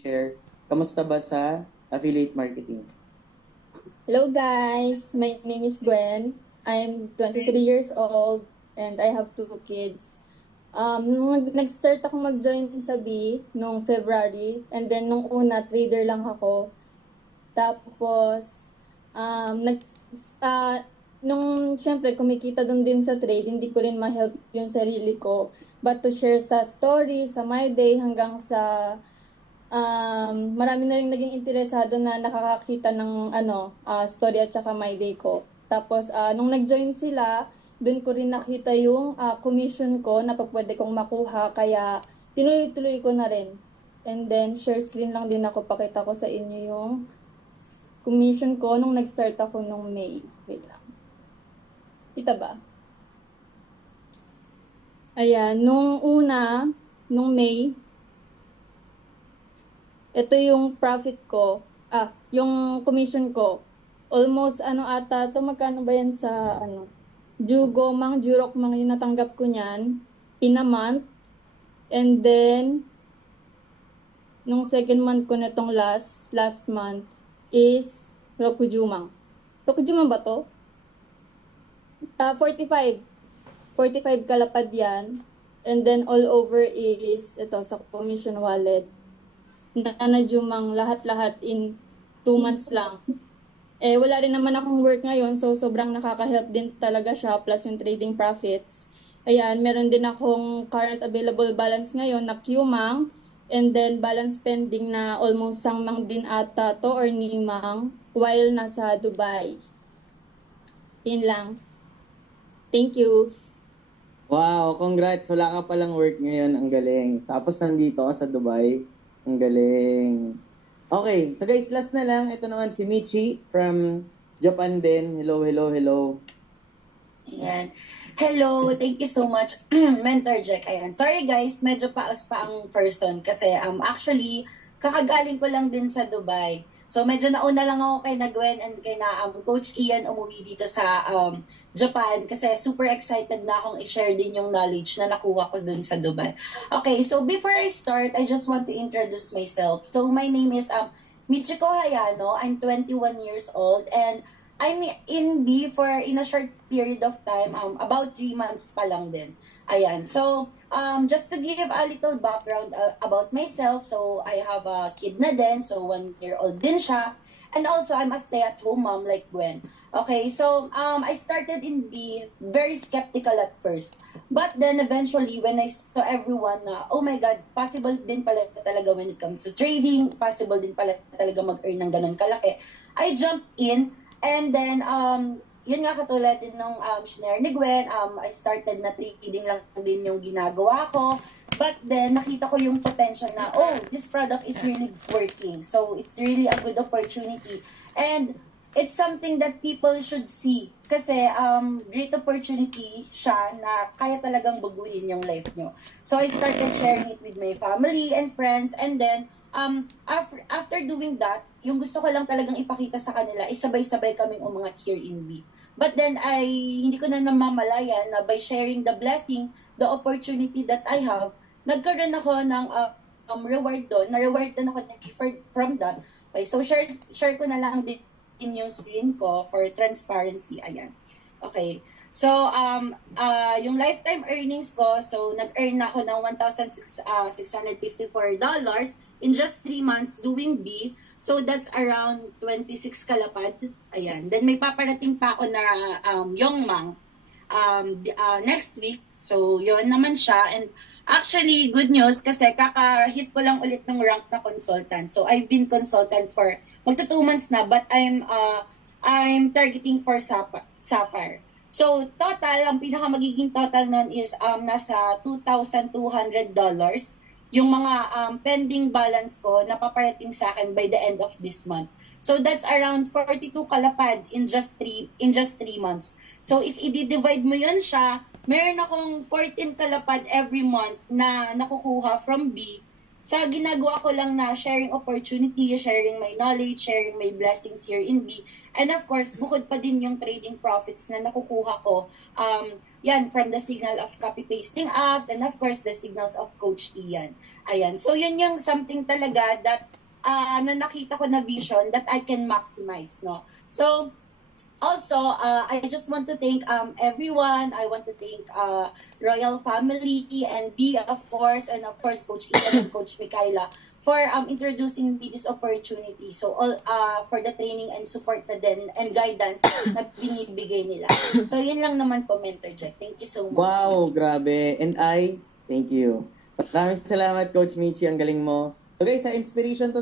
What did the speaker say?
share, kamusta ba sa affiliate marketing? Hello guys, my name is Gwen. I'm 23 years old and I have 2 kids. Nung nag-start ako mag-join sa B nung February and then nung una trader lang ako. Tapos nung syempre kumikita doon din sa trade, hindi ko rin ma-help yung sarili ko. But to share sa story, sa my day hanggang sa marami na rin naging interesado na nakakakita ng story at saka my day ko. Tapos nung nag-join sila, dun ko rin nakita yung commission ko na pwede kong makuha, kaya tinuloy-tuloy ko na rin. And then share screen lang din ako, pakita ko sa inyo yung commission ko nung nag-start ako nung May. Wait lang. Kita ba? Ayan, nung May, ito yung profit ko, yung commission ko. Almost ata, to magkano ba yan sa Jurok Mang yung natanggap ko niyan in a month. And then, nung second month ko netong last month is Rokujumang. Rokujumang ba to? 45 kalapad yan. And then all over is ito sa commission wallet. Nanajumang lahat-lahat in 2 months lang. Wala rin naman akong work ngayon, so sobrang nakaka-help din talaga siya, plus yung trading profits. Ayan, meron din akong current available balance ngayon na Qmang, and then balance pending na almost sangmang din ata to or nimang while nasa Dubai. Yun lang. Thank you. Wow, congrats! Wala ka palang work ngayon, ang galing. Tapos nandito ka sa Dubai, ang galing. Okay, so guys, last na lang. Ito naman si Michi from Japan din. Hello, hello, hello. Ayan. Hello, thank you so much, Mentor Jack. Ayan. Sorry guys, medyo paos pa ang person kasi actually, kakagaling ko lang din sa Dubai. So medyo nauna lang ako kay na Gwen and kay na Coach Ian umuwi dito sa Japan kasi super excited na akong i-share din yung knowledge na nakuha ko dun sa Dubai. Okay, so before I start, I just want to introduce myself. So my name is Michiko Hayano. I'm 21 years old and I'm in B for in a short period of time, about 3 months pa lang din. Ayan. So, just to give a little background about myself, so I have a kid na din, so 1-year-old din siya. And also, I'm a stay-at-home mom like Gwen. Okay, so I started in B very skeptical at first. But then eventually, when I saw everyone na, oh my God, possible din pala talaga when it comes to trading, possible din pala talaga mag-earn ng ganun kalaki, I jumped in. And then, yun nga katulad din ng shinare ni Gwen, I started na trading lang din yung ginagawa ko. But then, nakita ko yung potential na, oh, this product is really working. So, it's really a good opportunity. And it's something that people should see. Kasi, great opportunity siya na kaya talagang baguhin yung life nyo. So, I started sharing it with my family and friends. And then, after doing that, yung gusto ko lang talagang ipakita sa kanila is sabay-sabay kaming umangat here in B. But then, hindi ko na namamalaya na by sharing the blessing, the opportunity that I have, nagkaroon ako ng reward doon. Na-reward na ako from that. Okay, so share ko na lang din yung screen ko for transparency. Ayan. Okay. So, yung lifetime earnings ko, so nag-earn na ako ng $1,654 in just 3 months doing B. So, that's around 26 kalapad. Ayan. Then, may paparating pa ako na Yongmang next week. So, yon naman siya. And actually, good news kasi kaka-hit ko lang ulit ng rank na consultant. So, I've been consultant for magto 2 months na, but I'm targeting for Sapphire. So, total, ang pinaka magiging total nun is nasa $2,200 yung mga pending balance ko na paparating sa akin by the end of this month. So, that's around 42 kalapad in just 3 months. So, if i-divide mo yun siya, meron akong 14 kalapad every month na nakukuha from B sa ginagawa ko lang na sharing opportunity, sharing my knowledge, sharing my blessings here in B. And of course, bukod pa din yung trading profits na nakukuha ko, yan, from the signal of copy-pasting apps and of course, the signals of Coach Ian. Ayan. So, yun yung something talaga that na nakita ko na vision that I can maximize, no? So, also, I just want to thank everyone. I want to thank Royal Family and B, of course, and of course, Coach Ethan and Coach Micaela for introducing me this opportunity. So, all for the training and support na din and guidance na binibigay nila. So, yun lang naman po, Mentor Jack. Thank you so much. Wow, grabe. And thank you. Maraming salamat, Coach Michi. Ang galing mo. So guys, sa inspiration to